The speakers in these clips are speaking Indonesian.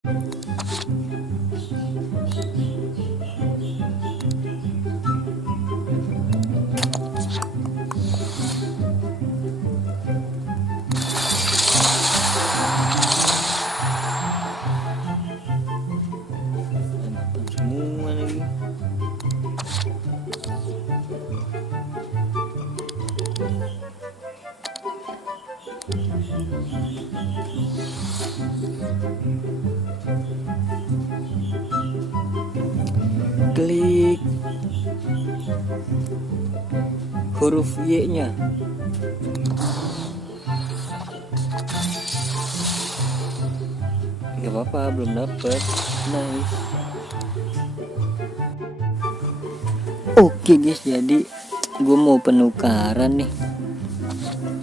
Semua lagi. Klik huruf Y-nya. Gak apa-apa, belum dapet. Nice. Oke guys, jadi gue mau penukaran nih.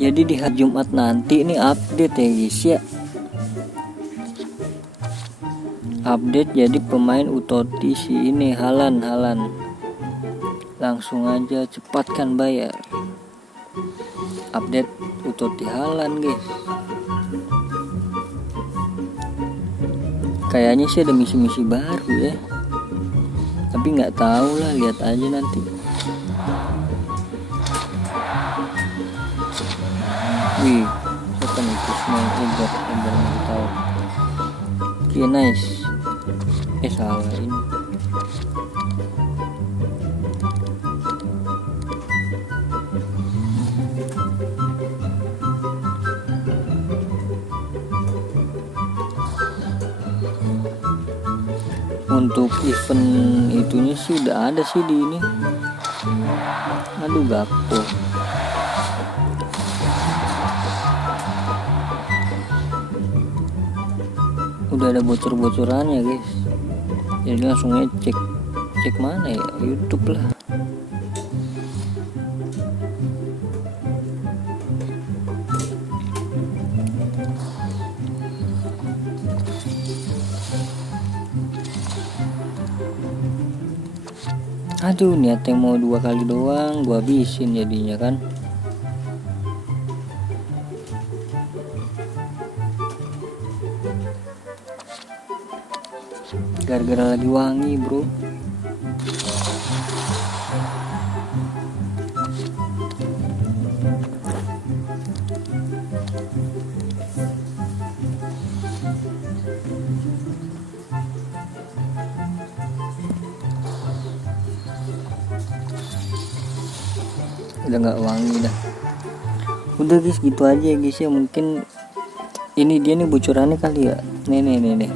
Jadi di hari Jumat nanti ini update ya guys ya. Update jadi pemain Utoti si ini Halan. Langsung aja cepatkan bayar. Update Utoti Halan guys. Kayaknya sih ada misi-misi baru ya. Tapi nggak tahu lah, lihat aja nanti. Wih, siapa nih Kusmail Egar yang tahu. Oke, nice. Salah ini. Untuk event itunya sih udah ada sih di ini. Aduh, Gakpo. Udah ada bocor-bocorannya guys. Jadi langsung aja cek mana ya, YouTube lah. Aduh, niatnya mau 2 kali doang, gua habisin jadinya kan. Gara-gara lagi wangi bro. Udah nggak wangi dah. Udah guys, gitu aja guys ya. Mungkin ini dia nih bocorannya kali ya. Nih.